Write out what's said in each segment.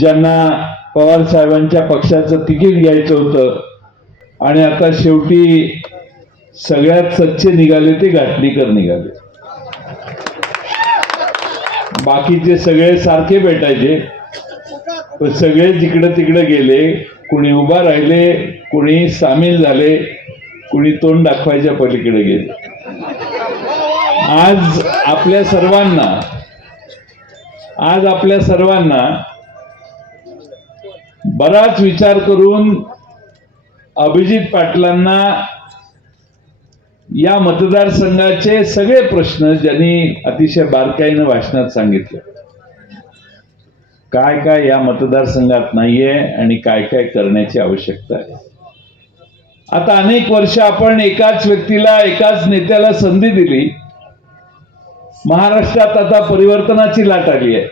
ज्यांना पवार साहेबांच्या पक्षाचं तिकीट घ्यायचं होतं आणि आता शेवटी सगळ्यात सच्चे निघाले ते घाटणीकर निघाले. बाकीचे सगळे सारखे भेटायचे, पण सगळे जिकडे तिकडे गेले. कुणी उभा राहिले, कुणी सामील झाले, कुणी तोंड दाखवायच्या पलीकडे गेले. आज आपल्या सर्वांना बराच विचार करून अभिजित पाटलांना या मतदारसंघाचे सगळे प्रश्न ज्यांनी अतिशय बारकाईने भाषणात सांगितले, काय काय या मतदारसंघात नाहीये आणि काय काय करण्याची आवश्यकता आहे. आता अनेक वर्ष आपण एकाच व्यक्तीला, एकाच नेत्याला संधी दिली. महाराष्ट्रात आता परिवर्तनाची लाट आली आहे.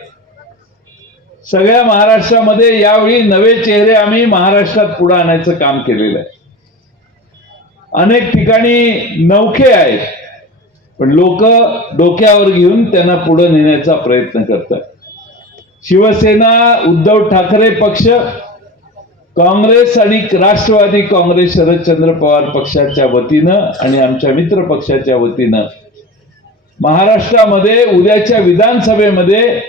सगळ्या महाराष्ट्रामध्ये यावेळी नवे चेहरे आम्ही महाराष्ट्रात पुढे आणायचं काम केलेलं आहे. अनेक ठिकाणी नौखे आहेत, पण लोक डोक्यावर घेऊन त्यांना पुढे नेण्याचा प्रयत्न करतात. शिवसेना, उद्धव ठाकरे पक्ष, काँग्रेस आणि राष्ट्रवादी काँग्रेस, शरदचंद्र पवार पक्षाच्या वतीनं आणि आमच्या मित्र पक्षाच्या वतीनं महाराष्ट्रामध्ये उद्याच्या विधानसभेमध्ये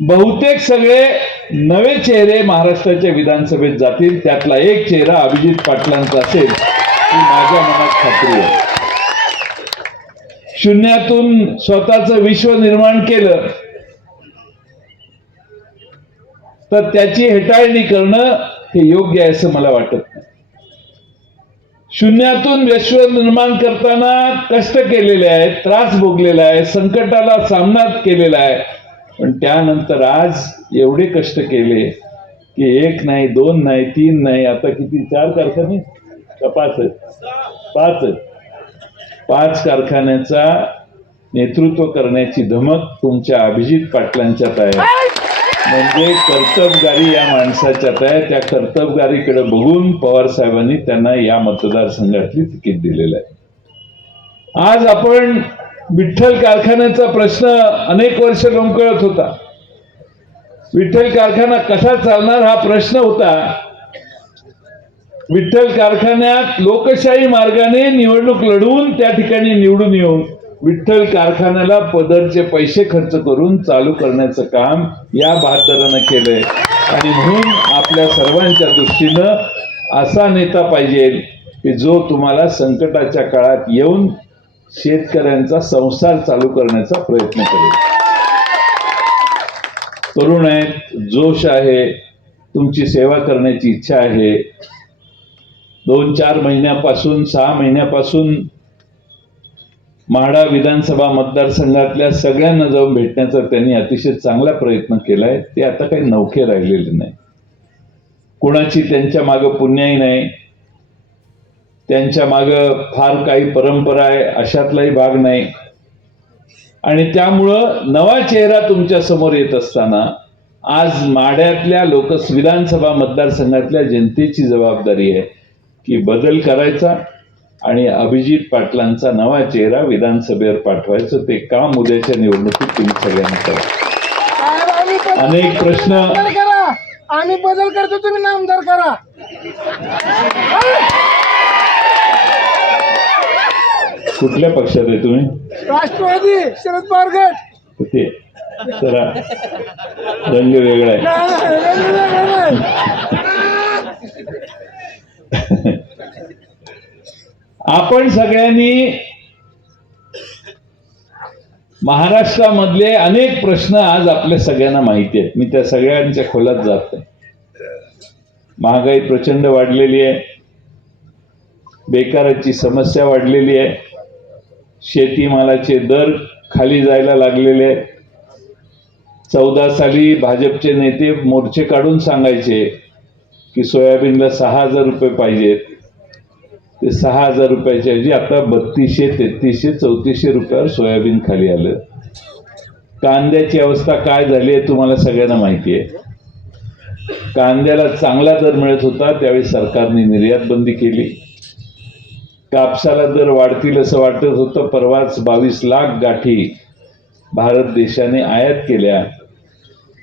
बहुतेक सगळे नवे चेहरे महाराष्ट्राच्या विधानसभेत जातील. त्यातला एक चेहरा अभिजित पाटलांचा असेल ही माझ्या मनात खात्री आहे. शून्यातून स्वतःचं विश्व निर्माण केलं तर त्याची हेटाळणी करणं हे योग्य आहे असं मला वाटत नाही. शून्यातून विश्व निर्माण करताना कष्ट केलेले आहेत, त्रास भोगलेला आहे, संकटाला सामना केलेला आहे, पण त्यानंतर आज एवढे कष्ट केले की एक नाही, दोन नाही, तीन नाही, आता किती, 4 कारखाने का 5 आहेत? 5 कारखान्याचा नेतृत्व करण्याची धमक तुमच्या अभिजित पाटलांच्यात आहे. म्हणजे कर्तबगारी या माणसाच्यात आहे. त्या कर्तबगारीकडे बघून पवार साहेबांनी त्यांना या मतदारसंघातली तिकीट दिलेलं आहे. आज आपण विठ्ठल कारखान्याचा प्रश्न अनेक वर्ष लोंबकळत होता. विठ्ठल कारखाना कसा चालणार हा प्रश्न होता. विठ्ठल कारखान्यात लोकशाही मार्गाने निवडणूक लढवून त्या ठिकाणी निवडून येऊन विठ्ठल कारखान्याला पदरचे पैसे खर्च करून चालू करण्याचं काम या बहादरानं केलंय. आणि म्हणून आपल्या सर्वांच्या दृष्टीनं असा नेता पाहिजे की जो तुम्हाला संकटाच्या काळात येऊन शेतकऱ्यांचा संसार चालू करण्याचा प्रयत्न करेल. तरुण आहेत, जोश आहे, तुमची सेवा करण्याची इच्छा आहे. 2-4 महिन्यापासून, 6 महिन्यापासून माढा विधानसभा मतदारसंघातल्या सगळ्यांना जाऊन भेटण्याचा त्यांनी अतिशय चांगला प्रयत्न केलाय. ते आता काही नौखे राहिलेले नाही. कुणाची त्यांच्या मागे पुण्याई नाही, त्यांच्या मागं फार काही परंपरा आहे अशातलाही भाग नाही. आणि त्यामुळं नवा चेहरा तुमच्या समोर येत असताना आज माढ्यातल्या विधानसभा मतदारसंघातल्या जनतेची जबाबदारी आहे की बदल करायचा आणि अभिजित पाटलांचा नवा चेहरा विधानसभेवर पाठवायचं. ते काम उद्याच्या निवडणुकीत तुम्ही सगळ्यांनी करा. अनेक प्रश्न आम्ही बदल करतो, तुम्ही नामदार करा. कुठल्या पक्षात आहे तुम्ही? राष्ट्रवादी, शरद पवार गट. ते जरा रंग वेगळा आहे. आपण सगळ्यांनी महाराष्ट्रामधले अनेक प्रश्न आज आपल्या सगळ्यांना माहिती आहेत. मी त्या सगळ्यांच्या खोलात जात नाही. महागाई प्रचंड वाढलेली आहे, बेकाराची समस्या वाढलेली आहे, शेतीमालाचे दर खाली जायला लागलेले आहेत. 14 साली भाजपचे नेते मोर्चे काढून सांगायचे की सोयाबीनला 6,000 रुपये पाहिजेत. ते 6,000 रुपयाच्या ऐवजी आता 3200, 3300, 3400 रुपयावर सोयाबीन खाली आलं. कांद्याची अवस्था काय झाली आहे तुम्हाला सगळ्यांना माहिती आहे. कांद्याला चांगला दर मिळत होता, त्यावेळी सरकारने निर्यात बंदी केली. कापसाला दर वाढतील असं वाटत होतं. परवाच 22 लाख गाठी भारत देशाने आयात केल्या.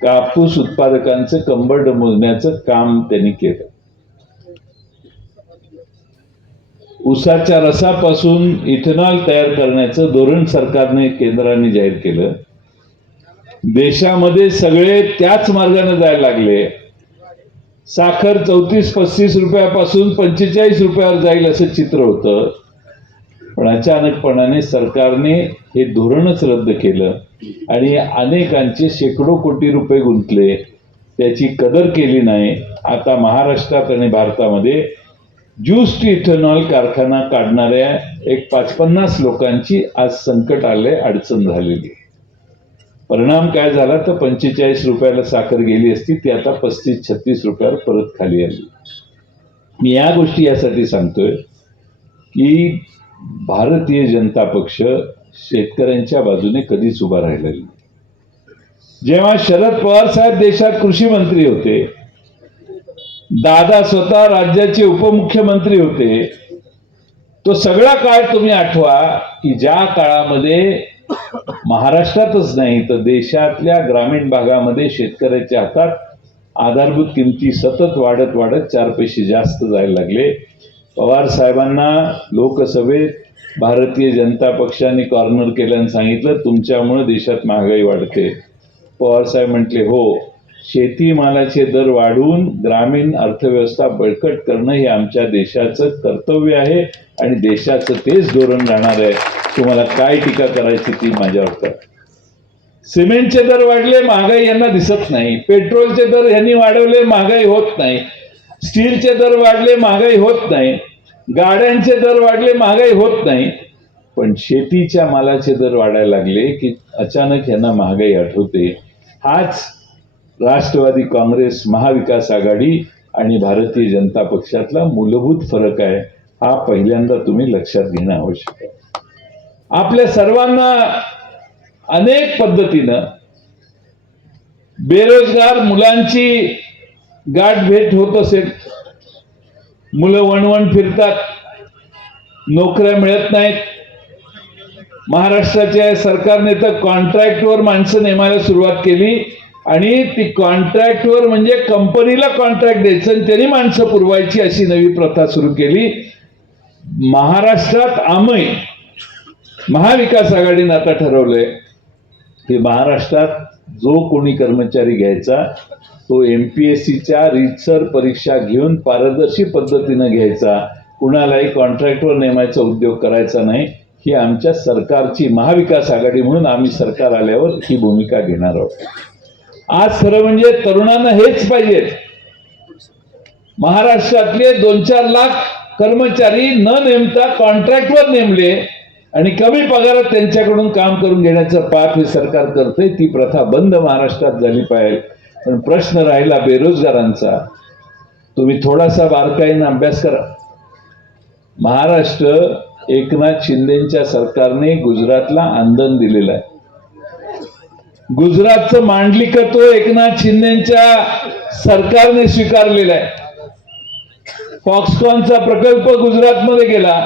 कापूस उत्पादकांचं कंबरड मोजण्याचं काम त्यांनी केलं. ऊसाच्या रसापासून इथेनॉल तयार करण्याचं धोरण सरकारने केंद्राने जाहीर केलं. देशामध्ये सगळे त्याच मार्गाने जायला लागले. साखर 34-35 रुपयापासून 45 रुपयावर जाईल असं चित्र होतं. पण अचानकपणाने सरकारने हे धोरणच रद्द केलं आणि अनेकांचे शेकडो कोटी रुपये गुंतले. त्याची कदर केली नाही. आता महाराष्ट्रात आणि भारतामध्ये ज्यूस टू इथेनॉल कारखाना काढणाऱ्या एक 50-50 लोकांची आज संकट आले, अडचण झालेली. परिणाम काय झाला तर 45 रुपयाला साखर गेली असती, ती आता 35-36 रुपयावर परत खाली आली. मी या गोष्टी यासाठी सांगतोय की भारतीय जनता पक्ष शेतकऱ्यांच्या बाजूने कधीच उभा राहिलेला नाही. जेव्हा शरद पवार साहेब देशात कृषी मंत्री होते, दादा स्वतः राज्याचे उपमुख्यमंत्री होते, तो सगळा काळ तुम्ही आठवा की ज्या काळामध्ये महाराष्ट्रातच नाही तर देशातल्या ग्रामीण भागामध्ये शेतकऱ्याच्या हातात आधारभूत किमती सतत वाढत वाढत 4 पैसे जास्त जायला लागले. पवार साहेबांना लोकसभेत भारतीय जनता पक्षाने कॉर्नर केलं आणि सांगितलं तुमच्यामुळे देशात महागाई वाढते. पवार साहेब म्हटले हो, शेतीमालाचे दर वाढवून ग्रामीण अर्थव्यवस्था बळकट करणं हे आमच्या देशाचं कर्तव्य आहे आणि देशाचं तेच धोरण राहणार आहे. तुम्हाला काय टीका करायची ती माझ्यावर करा. सिमेंटचे दर वाढले, महागाई यांना दिसत नाही. पेट्रोलचे दर यांनी वाढवले, महागाई होत नाही. स्टीलचे दर वाढले, महागाई होत नाही. गाड्यांचे दर वाढले, महागाई होत नाही. पण शेतीच्या मालाचे दर वाढायला लागले की अचानक यांना महागाई आठवते. हाच राष्ट्रवादी काँग्रेस, महाविकास आघाडी आणि भारतीय जनता पक्षातला मूलभूत फरक आहे. हा पहिल्यांदा तुम्ही लक्षात घेणं आवश्यक आहे. आपल्या सर्वांना अनेक पद्धतीनं बेरोजगार मुलांची गाठ भेट होत असेल. मुलं वणवण फिरतात, नोकऱ्या मिळत नाहीत. महाराष्ट्राच्या सरकारने तर कॉन्ट्रॅक्टवर माणसं नेमायला सुरुवात केली आणि ती कॉन्ट्रॅक्टवर म्हणजे कंपनीला कॉन्ट्रॅक्ट द्यायचं आणि त्यांनी माणसं पुरवायची अशी नवी प्रथा सुरू केली. महाराष्ट्रात आम्ही महाविकास आघाडीने आता ठरवलंय की महाराष्ट्रात जो कोणी कर्मचारी घ्यायचा तो MPSCच्या रीतसर परीक्षा घेऊन पारदर्शी पद्धतीने घ्यायचा. कुणालाही कॉन्ट्रॅक्टवर नेमायचा उद्योग करायचा नाही. ही आमच्या सरकारची महाविकास आघाडी म्हणून आम्ही सरकार आल्यावर ही भूमिका घेणार आहोत. आज खरं म्हणजे तरुणांना हेच पाहिजे. महाराष्ट्रातले 2-4 लाख कर्मचारी न नेमता कॉन्ट्रॅक्टवर नेमले आणि कमी पगारात त्यांच्याकडून काम करून घेण्याचं पाप हे सरकार करते. ती प्रथा बंद महाराष्ट्रात झाली पाहिजे. पण प्रश्न राहिला बेरोजगारांचा. तुम्ही थोडासा बारकाईने अभ्यास करा. महाराष्ट्र एकनाथ शिंदेच्या सरकारने गुजरातला आंदोलन दिलेलं आहे. गुजरातचं मांडलिकत्व एकनाथ शिंदेच्या सरकारने स्वीकारलेलं आहे. फॉक्सकॉनचा प्रकल्प गुजरातमध्ये गेला.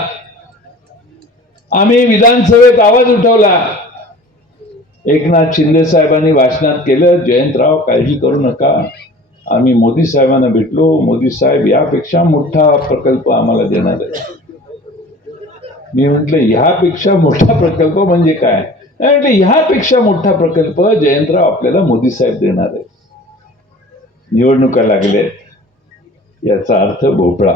आम्ही विधानसभेत आवाज उठवला. एकनाथ शिंदे साहेबांनी भाषणात केलं, जयंतराव काळजी करू नका, आम्ही मोदी साहेबांना भेटलो, मोदी साहेब यापेक्षा मोठा प्रकल्प आम्हाला देणार आहे. मी म्हटलं ह्यापेक्षा मोठा प्रकल्प म्हणजे काय? म्हटलं ह्यापेक्षा मोठा प्रकल्प जयंतराव आपल्याला मोदी साहेब देणार आहे. निवडणुका लागल्या, याचा अर्थ भोपळा.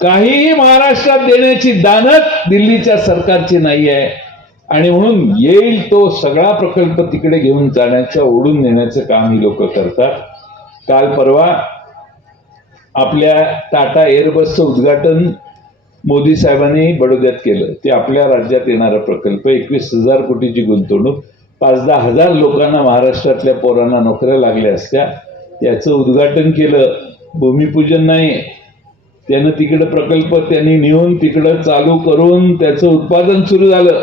काहीही महाराष्ट्रात देण्याची दानत दिल्लीच्या सरकारची नाही आहे आणि म्हणून येईल तो सगळा प्रकल्प तिकडे घेऊन जाण्याचं, ओढून नेण्याचं काम ही लोक करतात. काल परवा आपल्या टाटा एअरबसचं उद्घाटन मोदी साहेबांनी बडोद्यात केलं. ते आपल्या राज्यात येणारा प्रकल्प, 21,000 कोटीची गुंतवणूक, 5-10 हजार लोकांना महाराष्ट्रातल्या पोरांना नोकऱ्या लागल्या असत्या. त्याचं उद्घाटन केलं, भूमिपूजन नाही. त्यानं तिकडं प्रकल्प त्यांनी नेऊन तिकडं चालू करून त्याचं उत्पादन सुरू झालं.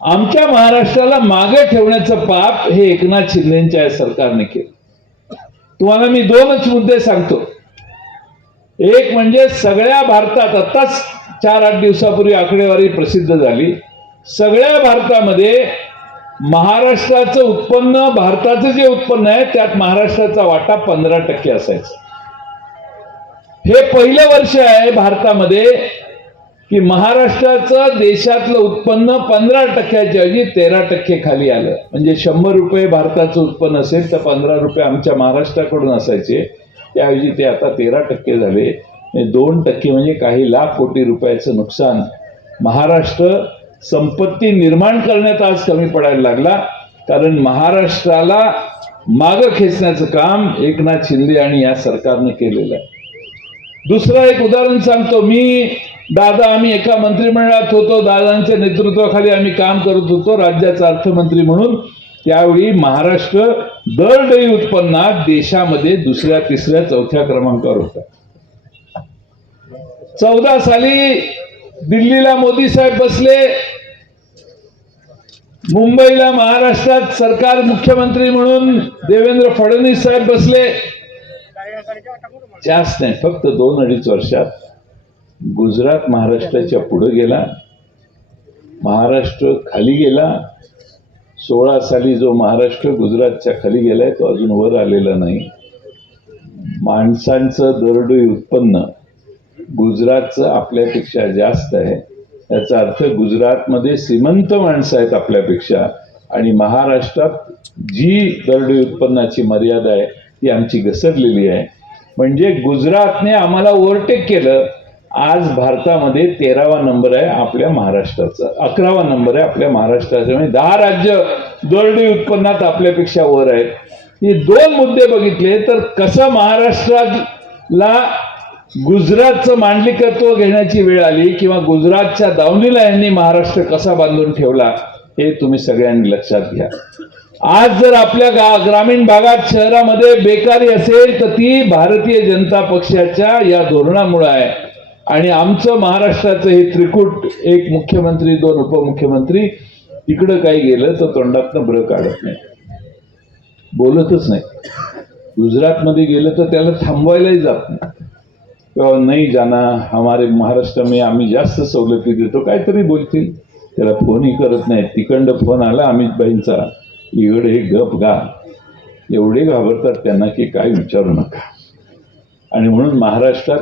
आमच्या महाराष्ट्राला मागे ठेवण्याचं पाप हे एकनाथ शिंदेच्या सरकारने केलं. तुम्हाला मी 2च मुद्दे सांगतो. एक म्हणजे सगळ्या भारतात, आताच 4-8 दिवसापूर्वी आकडेवारी प्रसिद्ध झाली, सगळ्या भारतामध्ये महाराष्ट्राचं उत्पन्न, भारताचं जे उत्पन्न आहे त्यात महाराष्ट्राचा वाटा 15% असायचा. हे पहिलं वर्ष आहे भारतामध्ये की महाराष्ट्राचं देशातलं उत्पन्न 15%च्या ऐवजी 13% खाली आलं. म्हणजे 100 रुपये भारताचं उत्पन्न असेल तर 15 रुपये आमच्या महाराष्ट्राकडून असायचे, त्याऐवजी ते आता 13% झाले. 2% म्हणजे काही लाख कोटी रुपयाचं नुकसान. महाराष्ट्र संपत्ती निर्माण करण्यात आज कमी पडायला लागला, कारण महाराष्ट्राला मागं खेचण्याचं काम एकनाथ शिंदे आणि या सरकारने केलेलं आहे. दुसरं एक उदाहरण सांगतो. आम्ही एका मंत्रिमंडळात होतो, दादांच्या नेतृत्वाखाली आम्ही काम करत होतो राज्याचा अर्थमंत्री म्हणून. त्यावेळी महाराष्ट्र दरडोई उत्पन्नात देशामध्ये दुसऱ्या, तिसऱ्या, चौथ्या क्रमांकावर होता. 14 साली दिल्लीला मोदी साहेब बसले, मुंबईला महाराष्ट्रात सरकार मुख्यमंत्री म्हणून देवेंद्र फडणवीस साहेब बसले. जास्त नाही, फक्त 2-2.5 वर्षात गुजरात महाराष्ट्राच्या पुढे गेला, महाराष्ट्र खाली गेला. 16 साली जो महाराष्ट्र गुजरातच्या खाली गेलाय तो अजून वर आलेला नाही. माणसांचं दरडोई उत्पन्न गुजरातचं आपल्यापेक्षा जास्त आहे. याचा अर्थ गुजरातमध्ये श्रीमंत माणसं आहेत आपल्यापेक्षा, आणि महाराष्ट्रात जी दरडोई उत्पन्नाची मर्यादा आहे ती आमची घसरलेली आहे. म्हणजे गुजरातने आम्हाला ओव्हरटेक केलं. आज भारतामध्ये 13वा नंबर आहे आपल्या महाराष्ट्राचा, 11वा नंबर आहे आपल्या महाराष्ट्राचा. म्हणजे 10 राज्य दरडोई उत्पन्नात आपल्यापेक्षा वर आहेत. हे 2 मुद्दे बघितले तर कसं महाराष्ट्राला गुजरातचं मांडलिकत्व घेण्याची वेळ आली किंवा गुजरातच्या दावणीला यांनी महाराष्ट्र कसा बांधून ठेवला हे तुम्ही सगळ्यांनी लक्षात घ्या. आज जर आपल्या ग्रामीण भागात, शहरामध्ये बेकारी असेल तर ती भारतीय जनता पक्षाच्या या धोरणामुळे आहे. आणि आमचं महाराष्ट्राचं हे त्रिकूट, एक मुख्यमंत्री, 2 उपमुख्यमंत्री, तिकडं काही गेलं तर तोंडातनं ब्र काढत नाही, बोलतच नाही. गुजरातमध्ये गेलं तर त्याला थांबवायलाही जात नाही, किंवा नाही जाना हमारे महाराष्ट्र में आम्ही जास्त सवलती देतो, काहीतरी बोलतील. त्याला फोनही करत नाही. तिकडं फोन आला अमित भाईंचा, इकडे हे गप गा, एवढे घाबरतात त्यांना की काय विचारू नका. आणि म्हणून महाराष्ट्रात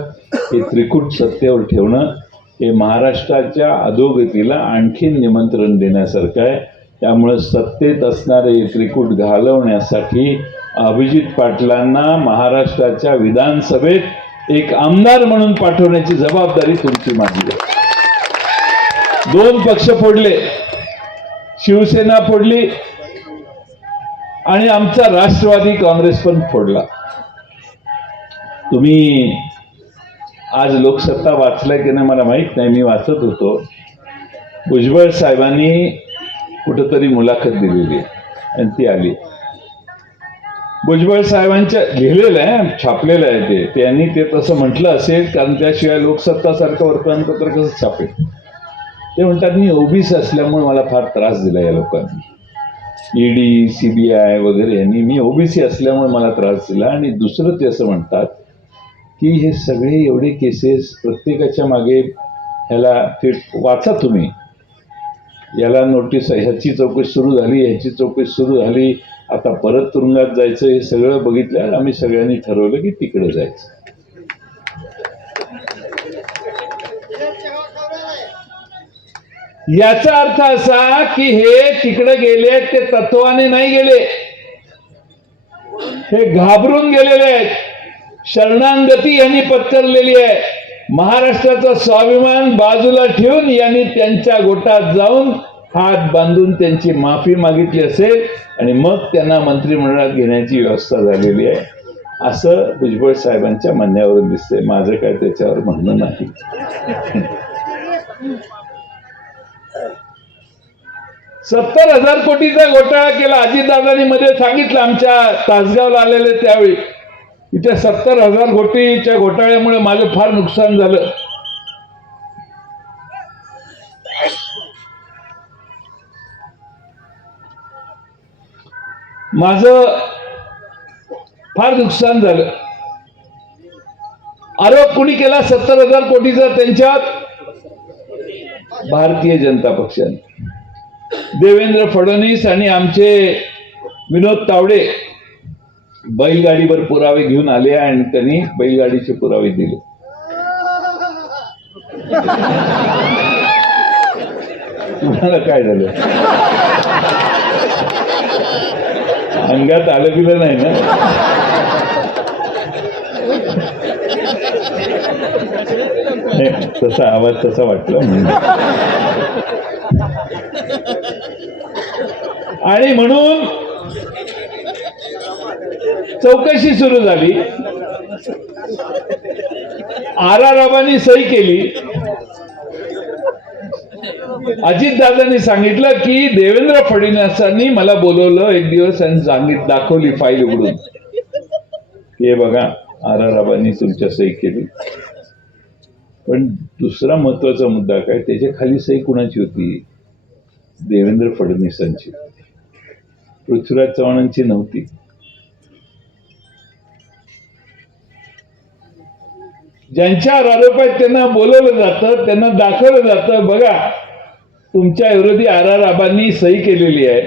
हे त्रिकूट सत्तेवर ठेवणं हे महाराष्ट्राच्या अधोगतीला आणखीन निमंत्रण देण्यासारखं आहे. त्यामुळे सत्तेत असणारे हे त्रिकूट घालवण्यासाठी अभिजित पाटलांना महाराष्ट्राच्या विधानसभेत एक आमदार म्हणून पाठवण्याची जबाबदारी तुमची माझी आहे. 2 पक्ष फोडले, शिवसेना फोडली आणि आमचा राष्ट्रवादी काँग्रेस पण फोडला. तुम्ही आज लोकसत्ता वाचलाय की नाही मला माहित नाही, मी वाचत होतो. भुजबळ साहेबांनी कुठंतरी मुलाखत दिलेली आहे आणि ती आली. भुजबळ साहेबांच्या लिहिलेलं आहे, छापलेलं आहे त्यांनी ते तसं म्हटलं असेल, कारण त्याशिवाय लोकसत्ता सारखं वर्तमानपत्र कसं छापेल. ते म्हणतात मी ओबीसी असल्यामुळे मला फार त्रास दिला या लोकांनी, ईडी, CBI वगैरे यांनी, मी ओबीसी असल्यामुळे मला त्रास दिला. आणि दुसरं ते असं म्हणतात की हे सगळे एवढे केसेस प्रत्येकाच्या मागे, ह्याला ते वाचा तुम्ही, याला नोटीस, ह्याची चौकशी सुरू झाली, ह्याची चौकशी सुरू झाली, आता परत तुरुंगात जायचं. हे सगळं बघितल्यावर आम्ही सगळ्यांनी ठरवलं की तिकडे जायचं. याचा अर्थ असा की हे तिकडे गेले ते तत्वाने नाही गेले, हे घाबरून गेलेले आहेत. शरणागती यांनी पत्करलेली आहे. महाराष्ट्राचा स्वाभिमान बाजूला ठेवून यांनी त्यांच्या गोटात जाऊन हात बांधून त्यांची माफी मागितली असेल आणि मग त्यांना मंत्रिमंडळात घेण्याची व्यवस्था झालेली आहे, असं भुजबळ साहेबांच्या म्हणण्यावरून दिसतंय. माझं काय त्याच्यावर म्हणणं नाही. 70,000 कोटीचा घोटाळा केला. अजितदादांनी मध्ये सांगितलं, आमच्या तासगावला आलेले त्यावेळी, इथे 70,000 कोटीच्या घोटाळ्यामुळे माझं फार नुकसान झालं. माझं फार नुकसान झालं. आरोप कुणी केला 70,000 कोटीचा? त्यांच्यात भारतीय जनता पक्षाने. देवेंद्र फडणवीस आणि आमचे विनोद तावडे बैलगाडीवर पुरावे घेऊन आले आणि त्यांनी बैलगाडीचे पुरावे दिले. तुम्हाला काय झालं? अंगात आलं बिलं नाही ना? तसा आवाज तसा वाटला आणि म्हणून चौकशी सुरू झाली. आराराबांनी सही केली. अजितदादांनी सांगितलं की देवेंद्र फडणवीसांनी मला बोलवलं एक दिवस आणि दाखवली फाईल उघडून, हे बघा आराराबांनी तुमच्या सही केली. पण दुसरा महत्वाचा मुद्दा काय, त्याच्या खाली सही कुणाची होती? देवेंद्र फडणवीसांची, पृथ्वीराज चव्हाणांची नव्हती. ज्यांच्यावर आरोप आहेत त्यांना बोलवलं जातं, त्यांना दाखवलं जातं, बघा तुमच्या विरोधी आराराबांनी सही केलेली आहे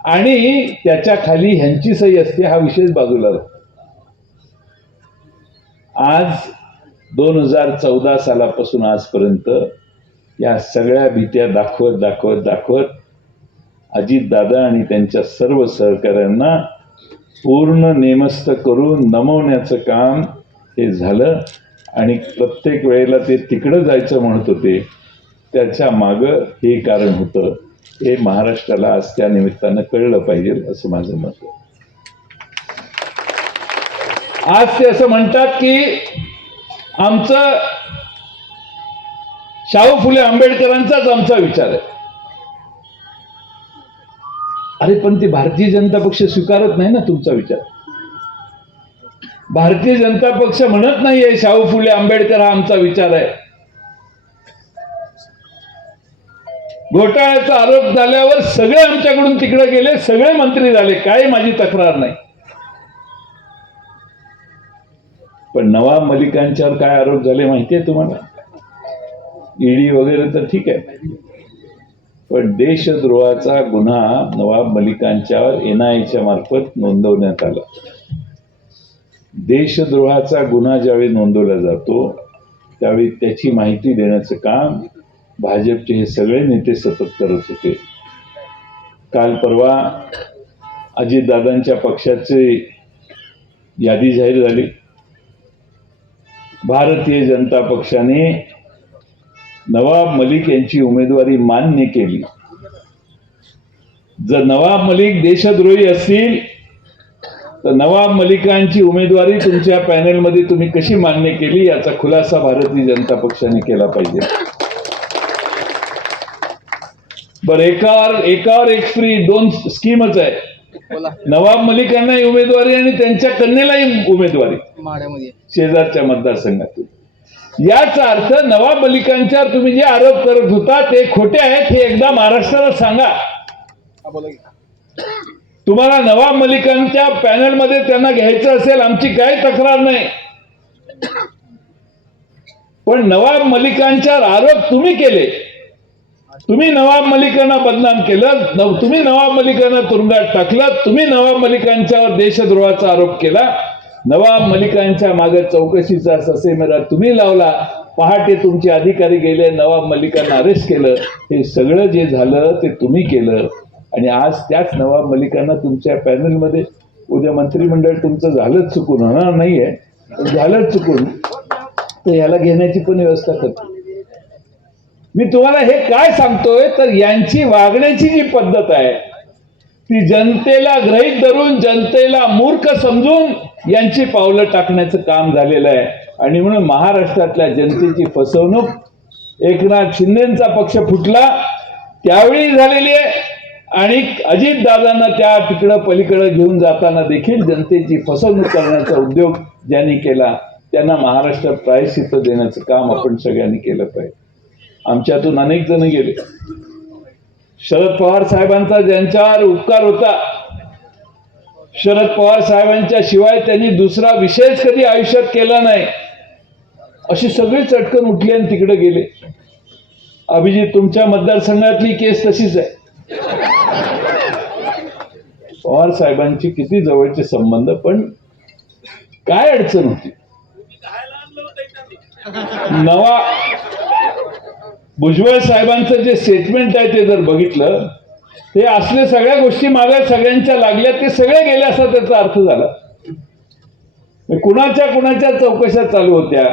आणि त्याच्या खाली ह्यांची सही असते. हा विषय बाजूला. आज 2014 सालापासून आजपर्यंत या सगळ्या भीत्या दाखवत अजितदादा आणि त्यांच्या सर्व सहकाऱ्यांना पूर्ण नेमस्त करून नमवण्याचं काम हे झालं. आणि प्रत्येक वेळेला ते तिकडं जायचं म्हणत होते, त्याच्या मागं हे कारण होतं. हे महाराष्ट्राला आज त्या निमित्तानं कळलं पाहिजे असं माझं मत आहे. आज ते असं म्हणतात की आमचं शाहू फुले आंबेडकरांचाच आमचा विचार आहे. अरे पण ते भारतीय जनता पक्ष स्वीकारत नाही ना तुमचा विचार. भारतीय जनता पक्ष म्हणत नाहीये शाहू फुले आंबेडकर हा आमचा विचार आहे. घोटाळ्याचा आरोप झाल्यावर सगळे आमच्याकडून तिकडे गेले, सगळे मंत्री झाले, काही माझी तक्रार नाही. पण नवाब मलिकांच्यावर काय आरोप झाले माहितीये तुम्हाला? ईडी वगैरे तर ठीक आहे, पण देशद्रोहाचा गुन्हा नवाब मलिकांच्यावर NIA मार्फत नोंदवण्यात आला. देशद्रोहाचा गुन्हा ज्यावेळी नोंदवला जातो त्यावेळी त्याची माहिती देण्याचं काम भाजपचे हे सगळे नेते सतत करत होते. काल परवा अजितदादांच्या पक्षाची यादी जाहीर झाली. भारतीय जनता पक्षाने नवाब मलिक यांची उमेदवारी मान्य केली. जर नवाब मलिक देशद्रोही असतील तर नवाब मलिकांची उमेदवारी तुमच्या पॅनेलमध्ये तुम्ही कशी मान्य केली याचा खुलासा भारतीय जनता पक्षाने केला पाहिजे. बरं, एकावर एक फ्री 2 स्कीमच आहे. नवाब मलिकांनाही उमेदवारी आणि त्यांच्या कन्येलाही उमेदवारी शेजारच्या मतदारसंघातून. याचा अर्थ नवाब मलिकांच्यावर तुम्ही जे आरोप करत होता ते खोटे आहेत हे एकदा महाराष्ट्राला सांगा. तुम्हाला नवाब मलिकांच्या पॅनलमध्ये त्यांना घ्यायचं असेल, आमची काही तक्रार नाही. पण नवाब मलिकांच्यावर आरोप तुम्ही केले, तुम्ही नवाब मलिकांना बदनाम केलं, तुम्ही नवाब मलिकांना तुरुंगात टाकलं, तुम्ही नवाब मलिकांच्यावर देशद्रोहाचा आरोप केला, नवाब मलिकांच्या मागे चौकशीचा ससेमिरा तुम्ही लावला. पहाटे तुमचे अधिकारी गेले, नवाब मलिकांना अरेस्ट केलं. हे सगळं जे झालं ते तुम्ही केलं. आणि आज त्याच नवाब मलिकांना तुमच्या पॅनलमध्ये, उद्या मंत्रिमंडळ तुमचं झालंच चुकून, होणार नाहीये, झालंच चुकून, तर याला घेण्याची पण व्यवस्था करतो. मी तुम्हाला हे काय सांगतोय तर यांची वागण्याची जी पद्धत आहे ती जनतेला गृहीत धरून, जनतेला मूर्ख समजून यांची पावलं टाकण्याचं काम झालेलं आहे. आणि म्हणून महाराष्ट्रातल्या जनतेची फसवणूक एकनाथ शिंदेचा पक्ष फुटला त्यावेळी झालेली आहे आणि अजितदादांना त्या तिकडं पलीकडे घेऊन जाताना देखील जनतेची फसवणूक करण्याचा उद्योग ज्यांनी केला त्यांना महाराष्ट्रात प्रायश्चित्त देण्याचं काम आपण सगळ्यांनी केलं पाहिजे. आमच्यातून अनेक जण गेले. शरद पवार साहेबांचा ज्यांच्यावर उपकार होता, शरद पवार साहेबांच्या शिवाय त्यांनी दुसरा विषयच कधी आयुष्यात केला नाही, अशी सगळी चटकन उठली आणि तिकडे गेले. अभिजित, तुमच्या मतदारसंघातली केस तशीच आहे. पवार साहेबांची किती जवळचे संबंध, पण काय अडचण होती. नवा भुजबळ साहेबांचं जे स्टेटमेंट आहे ते जर बघितलं, ते असले सगळ्या गोष्टी माझ्या सगळ्यांच्या लागल्या, ते सगळे गेले असा त्याचा अर्थ झाला. कुणाच्या चौकशा चालू होत्या.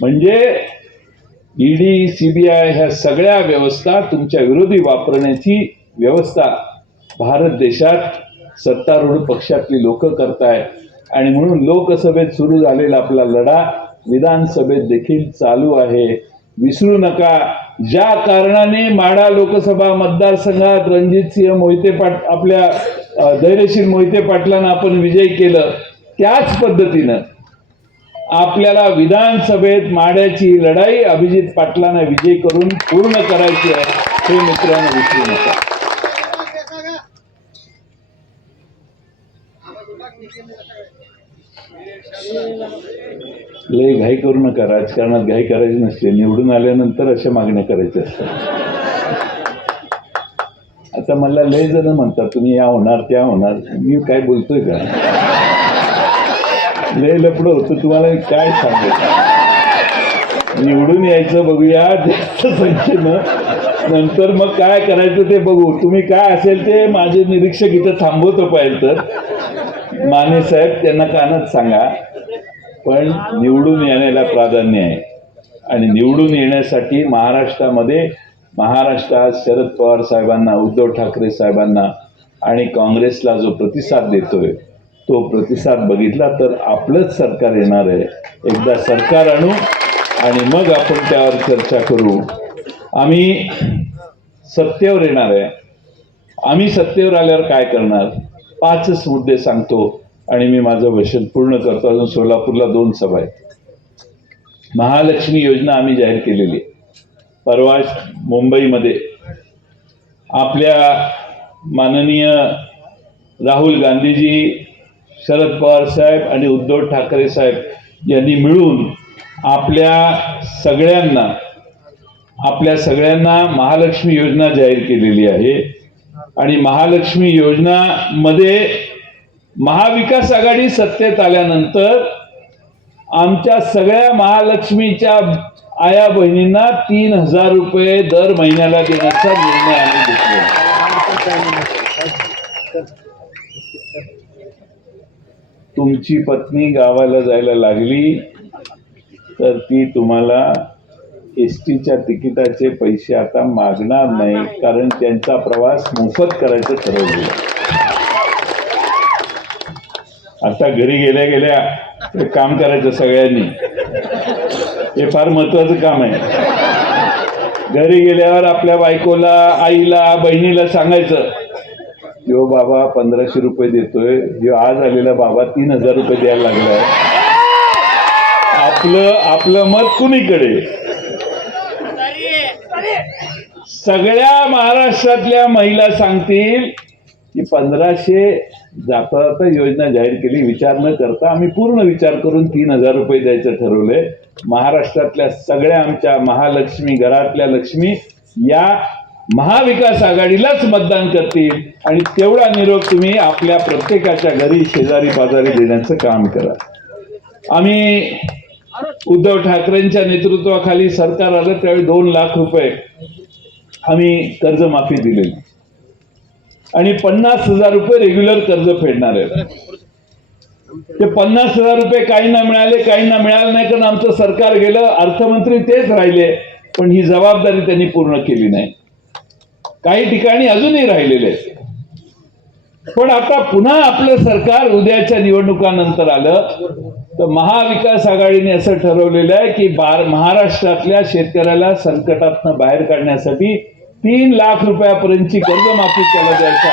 म्हणजे ईडी, सीबीआय ह्या सगळ्या व्यवस्था तुमच्या विरोधी वापरण्याची व्यवस्था भारत देशात सत्तारूढ पक्षातली लोक करतायत. आणि म्हणून लोकसभेत सुरू झालेला आपला लढा विधानसभेत देखील चालू आहे. विसरू नका, ज्या कारणाने माढा लोकसभा मतदारसंघात रणजितसिंह मोहिते आपल्या धैर्यशील मोहिते पाटलांना आपण विजयी केलं, त्याच पद्धतीनं आपल्याला विधानसभेत माढ्याची लढाई अभिजित पाटलांना विजयी करून पूर्ण करायची आहे. हे मित्रांनो विसरू नका. लय घाई करू नका. राजकारणात घाई करायची नसते. निवडून आल्यानंतर अशा मागण्या करायच्या असतात. आता मला लय जण म्हणतात तुम्ही या होणार त्या होणार. मी काय बोलतोय का? लय लपड होतं. तुम्हाला काय सांगायचं. निवडून यायचं बघूया जास्त संख्येनं, नंतर मग काय करायचं ते बघू. तुम्ही काय असेल ते माझे निरीक्षक इथं थांबवतो पाहिजे तर माने साहेब त्यांना कानात सांगा. पण निवडून येण्याला प्राधान्य आहे. आणि निवडून येण्यासाठी महाराष्ट्रात शरद पवार साहेबांना, उद्धव ठाकरे साहेबांना आणि काँग्रेसला जो प्रतिसाद देतोय, तो प्रतिसाद बघितला तर आपलंच सरकार येणार आहे. एकदा सरकार आणू आणि मग आपण त्यावर चर्चा करू. आम्ही सत्तेवर येणार आहे. आम्ही सत्तेवर आल्यावर काय करणार, 5च मुद्दे सांगतो आणि मी माझं भाषण पूर्ण करतो. अजून सोलापूरला 2 सभा आहेत. महालक्ष्मी योजना आम्ही जाहीर केलेली. परवा मुंबईमध्ये आपल्या माननीय राहुल गांधीजी, शरद पवार साहेब आणि उद्धव ठाकरे साहेब यांनी मिळून आपल्या सगळ्यांना महालक्ष्मी योजना जाहीर केलेली आहे. आणि महालक्ष्मी योजनामध्ये महाविकास आघाडी सत्तेत आल्यानंतर आमच्या सगळ्या महालक्ष्मीच्या आया बहिणींना 3,000 रुपये दर महिन्याला देण्याचा निर्णय आम्ही घेतला. तुमची पत्नी गावाला जायला लागली तर ती तुम्हाला एसटीच्या तिकिटाचे पैसे आता मागणार नाही, कारण त्यांचा प्रवास मोफत करायचं ठरवलं. आता घरी गेल्या गेल्या एक काम करायचं सगळ्यांनी. हे फार महत्वाचं काम आहे. घरी गेल्यावर आपल्या बायकोला, आईला, बहिणीला सांगायचं, यो बाबा 1,500 रुपये देतोय, यो आज आलेला बाबा 3,000 रुपये द्यायला लागलाय. आपलं मत कुणीकडे. सगळ्या महाराष्ट्रातल्या महिला सांगतील की 1,500 जाता योजना जाहीर केली, विचार न करता आम्ही पूर्ण विचार करून 3,000 रुपये द्यायचं ठरवलंय. महाराष्ट्रातल्या सगळ्या आमच्या महालक्ष्मी, घरातल्या लक्ष्मी या महाविकास आघाडीलाच मतदान करतील. आणि तेवढा निरोप तुम्ही आपल्या प्रत्येकाच्या घरी, शेजारी पाजारी देण्याचं काम करा. आम्ही उद्धव ठाकरेंच्या नेतृत्वाखाली सरकार आलं त्यावेळी 2 लाख रुपये आम्ही कर्जमाफी दिलेली आणि 50,000 रुपये रेग्युलर कर्ज फेडणार आहे. ते 50,000 रुपये काहींना मिळाले, काहींना मिळाले नाही, कारण आमचं सरकार गेलं, अर्थमंत्री तेच राहिले, पण ही जबाबदारी त्यांनी पूर्ण केली नाही. काही ठिकाणी अजूनही राहिलेले आहेत. पण आता पुन्हा आपलं सरकार उद्याच्या निवडणुकानंतर आलं तर महाविकास आघाडीने असं ठरवलेलं आहे की महाराष्ट्रातल्या शेतकऱ्याला संकटातनं बाहेर काढण्यासाठी 3 लाख रुपयापर्यंतची कर्जमाफी त्याला द्यायचा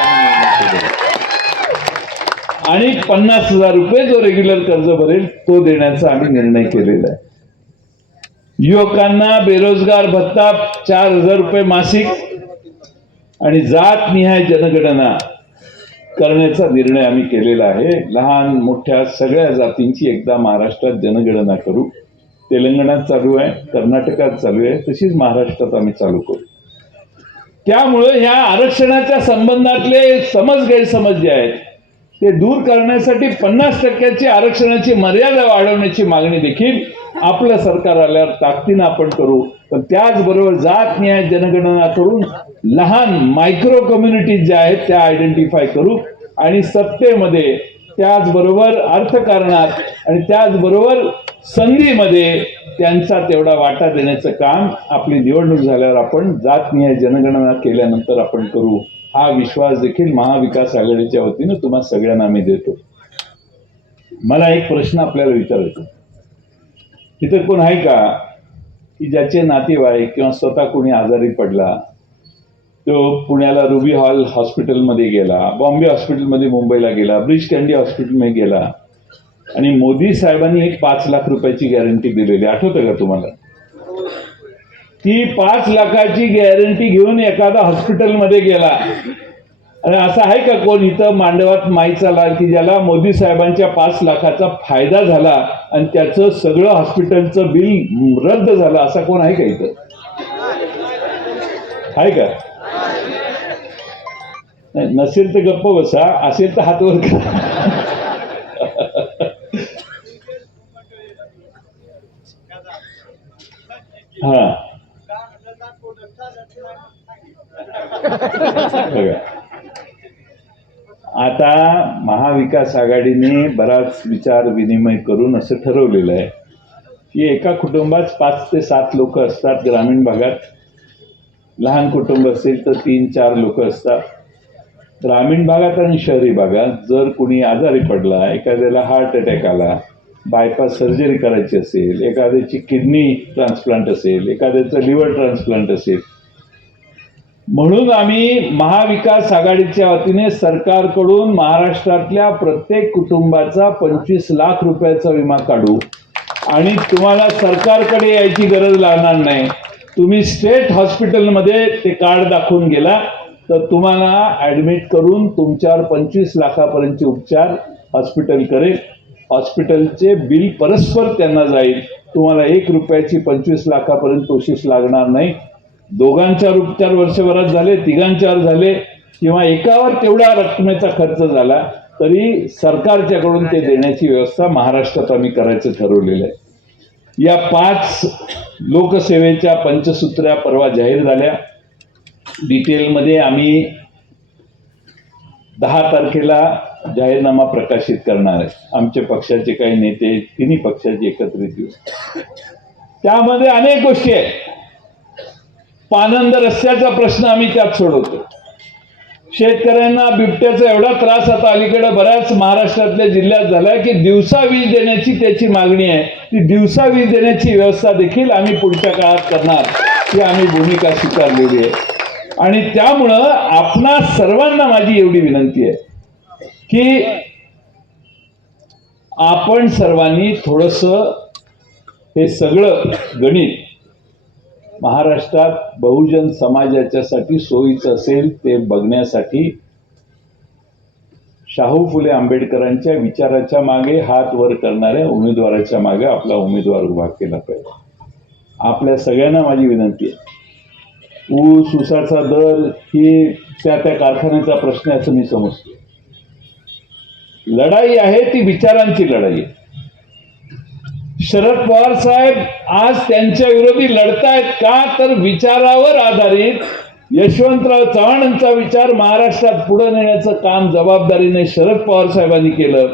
आणि 50,000 रुपये जो रेग्युलर कर्ज भरेल तो देण्याचा आम्ही निर्णय केलेला आहे. युवकांना बेरोजगार भत्ता 4,000 रुपये मासिक आणि जातनिहाय जनगणना करण्याचा निर्णय आम्ही केलेला आहे. लहान मोठ्या सगळ्या जातींची एकदा महाराष्ट्रात जनगणना करू. तेलंगणात चालू आहे, कर्नाटकात चालू आहे, तशीच महाराष्ट्रात आम्ही चालू करू. त्यामुळं ह्या आरक्षणाच्या संबंधातले गैरसमज जे आहेत ते दूर करण्यासाठी 50% आरक्षणाची मर्यादा वाढवण्याची मागणी देखील आपलं सरकार आल्यावर ताकदीनं आपण करू. पण त्याचबरोबर जातनिहाय जनगणना करून लहान मायक्रो कम्युनिटीज ज्या आहेत त्या आयडेंटिफाय करू आणि सत्तेमध्ये त्याचबरोबर अर्थकारणात आणि त्याचबरोबर संधीमध्ये त्यांचा तेवढा वाटा देण्याचं काम आपली निवडणूक झाल्यावर आपण जातनिहाय जनगणना केल्यानंतर आपण करू. हा विश्वास देखील महाविकास आघाडीच्या वतीनं तुम्हा सगळ्यांना मी देतो. मला एक प्रश्न आपल्याला विचारायचा, इथं कोण आहे का की ज्याचे नातेवाईक किंवा स्वतः कोणी आजारी पडला, तो पुण्याला रुबी हॉल हॉस्पिटलमध्ये गेला, बॉम्बे हॉस्पिटलमध्ये मुंबईला गेला, ब्रिज कँडी हॉस्पिटलमध्ये गेला आणि मोदी साहेबांनी एक 5 लाख रुपयाची गॅरंटी दिलेली, आठवतं का तुम्हाला? ती 5 लाखाची गॅरंटी घेऊन एखादा हॉस्पिटलमध्ये गेला आणि असं आहे का कोण इथं मांडवात माईचा लाल की ज्याला मोदी साहेबांच्या 5 लाखाचा फायदा झाला आणि त्याचं सगळं हॉस्पिटलचं बिल रद्द झालं, असा कोण आहे का इथं? आहे का? नसेल तर गप्प बसा, असेल तर हात वर करा. हा बघा, आता महाविकास आघाडीने बराच विचार विनिमय करून असं ठरवलेलं आहे की एका कुटुंबात 5 ते 7 लोक असतात. ग्रामीण भागात लहान कुटुंब असेल तर 3-4 लोक असतात. ग्रामीण भागात आणि शहरी भागात जर कुणी आजारी पडला, एखाद्याला हार्ट अटॅक आला, बायपास सर्जरी करायची असेल, एखाद्याची किडनी ट्रान्सप्लांट असेल, एखाद्याचं लिव्हर ट्रान्सप्लांट असेल, म्हणून आम्ही महाविकास आघाडीच्या वतीने सरकारकडून महाराष्ट्रातल्या प्रत्येक कुटुंबाचा 25 लाख रुपयाचा विमा काढू आणि तुम्हाला सरकारकडे यायची गरज लागणार नाही. तुम्ही स्टेट हॉस्पिटलमध्ये ते कार्ड दाखवून गेला तर तुम्हाला ऍडमिट करून तुमच्यावर 25 लाखापर्यंतचे उपचार हॉस्पिटल करेल. हॉस्पिटलचे बिल परस्पर त्यांना जाईल. तुम्हाला 1 रुपयाची 25 लाखापर्यंत कोशिश लागणार नाही. दोघांच्यावर उपचार वर्षभरात झाले, तिघांच्यावर झाले किंवा एकावर तेवढा रकमेचा खर्च झाला तरी सरकारच्याकडून ते देण्याची व्यवस्था महाराष्ट्रात आम्ही करायचं ठरवलेलं आहे. या 5 लोकसेवेच्या पंचसूत्र्या परवा जाहीर झाल्या. डिटेलमध्ये आम्ही 10 तारखेला जाहीरनामा प्रकाशित करणार आहे. आमच्या पक्षाचे काही नेते, तिन्ही पक्षाचे एकत्रित येऊन त्यामध्ये अनेक गोष्टी आहेत. पानंद रस्त्याचा प्रश्न आम्ही त्यात सोडवतो. शेतकऱ्यांना बिबट्याचा एवढा त्रास आता अलीकडे बऱ्याच महाराष्ट्रातल्या जिल्ह्यात झालाय की दिवसा वीज देण्याची त्याची मागणी आहे. ती दिवसा वीज देण्याची व्यवस्था देखील आम्ही पुढच्या काळात करणार, ही आम्ही भूमिका स्वीकारलेली आहे. आणि त्यामुळं आपणा सर्वांना माझी एवढी विनंती आहे की आपण सर्वांनी थोडंसं हे सगळं गणित महाराष्ट्रात बहुजन समाजाच्यासाठी सोयीचं असेल ते बघण्यासाठी शाहू फुले आंबेडकरांच्या विचाराच्या मागे हात वर करणाऱ्या उमेदवाराच्या मागे आपला उमेदवार उभा केला पाहिजे. आपल्या सगळ्यांना माझी विनंती आहे. ऊस ऊसाचा दर ही त्या कारखान्याचा प्रश्न असं मी समजतो. लढाई आहे ती विचारांची लढाई आहे. शरद पवार साहेब आज त्यांच्या विरोधी लढतायत का तर विचारावर आधारित यशवंतराव चव्हाणांचा विचार महाराष्ट्रात पुढे नेण्याचं काम जबाबदारीने शरद पवार साहेबांनी केलं.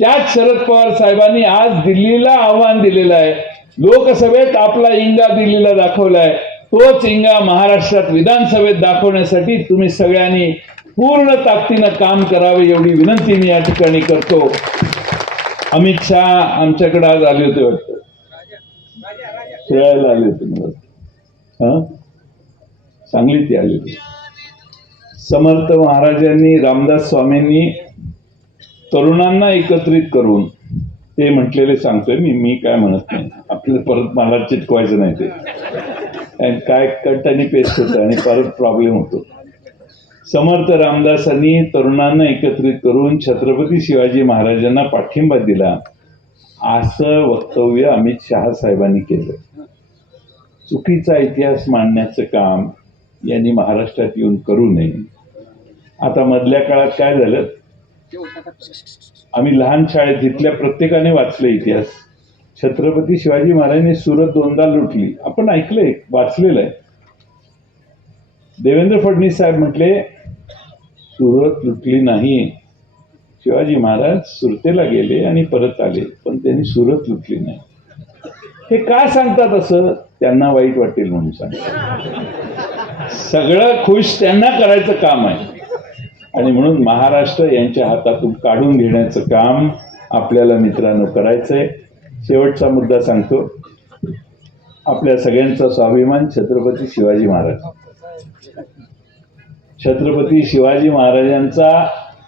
त्याच शरद पवार साहेबांनी आज दिल्लीला आव्हान दिलेलं आहे. लोकसभेत आपला इंगा दिल्लीला दाखवलाय, तोच इंगा महाराष्ट्रात विधानसभेत दाखवण्यासाठी तुम्ही सगळ्यांनी पूर्ण ताकदीनं काम करावे एवढी विनंती मी या ठिकाणी करतो. अमित शहा आमच्याकडे आज आले होते वाटतं, खेळायला आले होते मला, सांगलीत आले होते. समर्थ महाराजांनी, रामदास स्वामींनी तरुणांना एकत्रित करून ते म्हटलेले सांगतोय मी काय म्हणत नाही. आपल्याला परत मला चिटकवायचं नाही ते काय कट आणि पेस्ट होतं आणि परत प्रॉब्लेम होतो. समर्थ रामदासांनी तरुणांना एकत्रित करून छत्रपती शिवाजी महाराजांना पाठिंबा दिला असं वक्तव्य अमित शहा साहेबांनी केलं. चुकीचा इतिहास मांडण्याचं काम यांनी महाराष्ट्रात येऊन करू नये. आता मधल्या काळात काय झालं, आम्ही लहान शाळेत तिथल्या प्रत्येकाने वाचलं इतिहास. छत्रपती शिवाजी महाराजांनी सुरत 2दा लुटली. आपण ऐकलंय, वाचलेलं आहे. देवेंद्र फडणवीस साहेब म्हटले सुरत लुटली नाही, शिवाजी महाराज सुरतेला गेले आणि परत आले, पण त्यांनी सुरत लुटली नाही. हे का सांगतात असं? त्यांना वाईट वाटेल म्हणून सांगतात. सगळं खुश त्यांना करायचं काम आहे आणि म्हणून महाराष्ट्र यांच्या हातातून काढून घेण्याचं काम आपल्याला मित्रांनो करायचंय. शेवटचा मुद्दा सांगतो. आपल्या सगळ्यांचा स्वाभिमान छत्रपती शिवाजी महाराज. छत्रपती शिवाजी महाराजांचा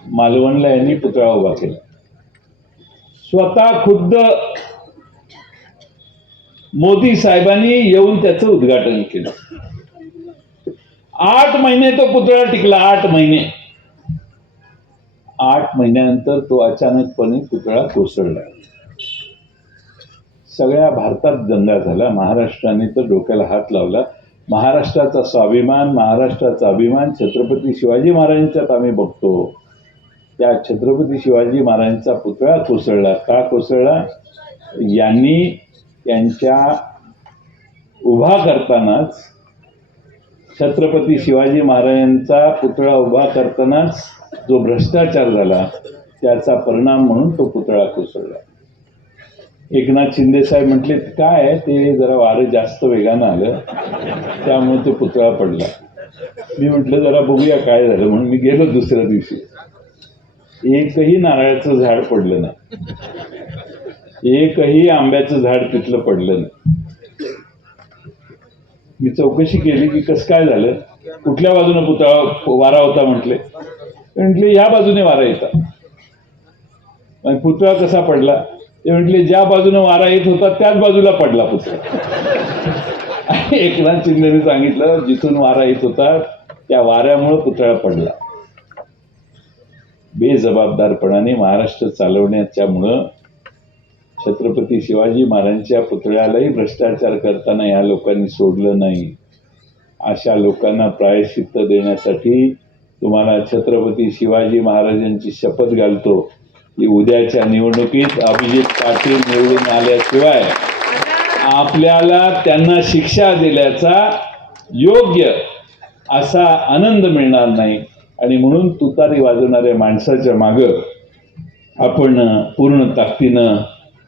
मालवणला यांनी पुतळा उभा केला. स्वतः खुद्द मोदी साहेबांनी येऊन त्याचं उद्घाटन केलं. 8 महिने तो पुतळा टिकला. 8 महिने. 8 महिन्यानंतर तो अचानकपणे पुतळा कोसळला. सगळ्या भारतात दंगा झाला. महाराष्ट्राने तर डोक्याला हात लावला. महाराष्ट्राचा स्वाभिमान, महाराष्ट्राचा अभिमान छत्रपती शिवाजी महाराजांच्यात आम्ही बघतो. त्या छत्रपती शिवाजी महाराजांचा पुतळा कोसळला. का कोसळला? यांनी त्यांच्या उभा करतानाच, छत्रपती शिवाजी महाराजांचा पुतळा उभा करतानाच जो भ्रष्टाचार झाला त्याचा परिणाम म्हणून तो पुतळा कोसळला. एकनाथ शिंदे साहेब म्हटले काय ते जरा वारं जास्त वेगानं आलं त्यामुळे तो पुतळा पडला. मी म्हटलं जरा बघूया काय झालं म्हणून मी गेलो. दुसऱ्या दिवशी एकही नारळाचं झाड पडलं नाही, एकही आंब्याचं झाड तिथलं पडलं नाही. मी चौकशी केली की कसं काय झालं, कुठल्या बाजूने पुतळा वारा होता म्हटले या बाजूने वारा येतात. आणि पुतळा कसा पडला ते म्हटले ज्या बाजूने वारा येत होता त्याच बाजूला पडला पुतळा. एकनाथ शिंदेने सांगितलं जिथून वारा येत होता त्या वाऱ्यामुळे पुतळा पडला. बेजबाबदारपणाने महाराष्ट्र चालवण्याच्यामुळं छत्रपती शिवाजी महाराजांच्या पुतळ्यालाही भ्रष्टाचार करताना या लोकांनी सोडलं नाही. अशा लोकांना प्रायश्चित्त देण्यासाठी तुम्हाला छत्रपती शिवाजी महाराजांची शपथ घालतो की उद्याच्या निवडणुकीत अभिजित पाटील निवडून आल्याशिवाय आपल्याला त्यांना शिक्षा दिल्याचा योग्य असा आनंद मिळणार नाही. आणि म्हणून तुतारी वाजवणाऱ्या माणसाच्या मागं आपण पूर्ण ताकदीनं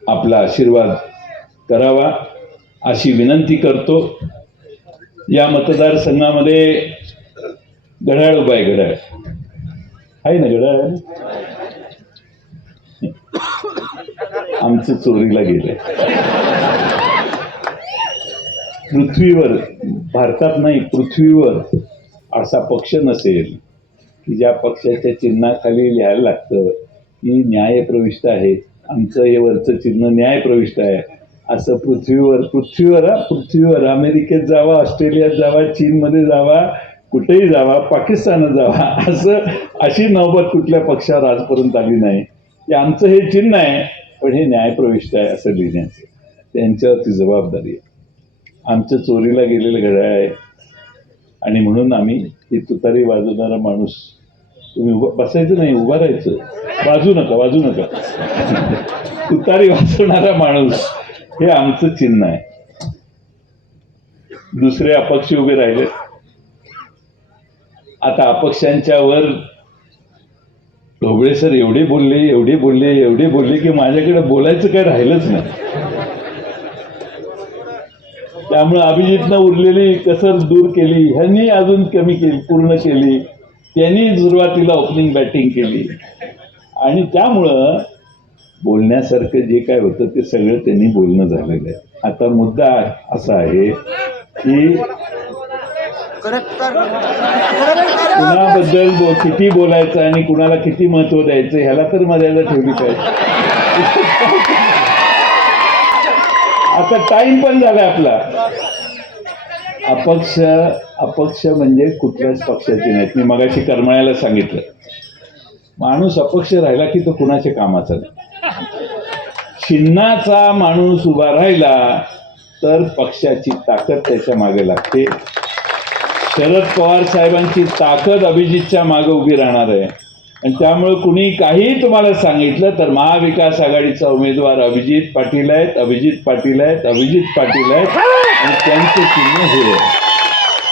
आपला आशीर्वाद करावा अशी विनंती करतो. या मतदारसंघामध्ये घड्याळ उभा आहे. घड्याळ आहे ना, घड्याळ आमचं चोरीला गेलंय. पृथ्वीवर, भारतात नाही पृथ्वीवर असा पक्ष नसेल की ज्या पक्षाच्या चिन्हाखाली लिहायला लागतं की न्यायप्रविष्ट आहे. आमचं हे वरचं चिन्ह न्यायप्रविष्ट आहे असं पृथ्वीवर अमेरिकेत जावा, ऑस्ट्रेलियात जावा, चीनमध्ये जावा, कुठेही जावा, पाकिस्तानात जावा, अशी नौबत कुठल्या पक्षावर आजपर्यंत आली नाही की आमचं हे चिन्ह आहे पण हे न्यायप्रविष्ट आहे असं लिहिण्याचं. त्यांच्यावरती जबाबदारी आहे. आमचं चोरीला गेलेलं घड्याळ आहे आणि म्हणून आम्ही ही तुतारी वाजवणारा माणूस, तुम्ही बसायचं नाही, उभा राहायचं, वाजू नका तुतारी वाजवणारा माणूस हे आमचं चिन्ह आहे. दुसरे अपक्ष उभे राहिले. आता अपक्षांच्या वर ढोबळे सर एवढे बोलले की माझ्याकडे बोलायचं काय राहिलंच नाही. त्यामुळे अभिजितनं उरलेली कसर दूर केली, ह्यांनी अजून कमी केली, पूर्ण केली. त्यांनी सुरुवातीला ओपनिंग बॅटिंग केली आणि त्यामुळं बोलण्यासारखं जे काय होतं ते सगळं त्यांनी बोलणं झालेलं आहे. आता मुद्दा असा आहे की कुणाबद्दल किती बोलायचं आणि कुणाला किती महत्व द्यायचं ह्याला तर मर्यादा ठेवली पाहिजे. आता टाइम पण झालाय आपला. अपक्ष म्हणजे कुठल्याच पक्षाचे नाहीत. मी मगाशी करमाळ्याला सांगितलं, माणूस अपक्ष राहिला की तो कुणाच्या कामाचा नाही. चिन्हाचा माणूस उभा राहिला तर पक्षाची ताकद त्याच्या मागे लागते. शरद पवार साहेबांची ताकद अभिजितच्या मागे उभी राहणार आहे आणि त्यामुळे कुणी काही तुम्हाला सांगितलं तर महाविकास आघाडीचा उमेदवार अभिजित पाटील आहेत, अभिजित पाटील आहेत, अभिजित पाटील आहेत आणि त्यांचे चिन्ह हे आहे.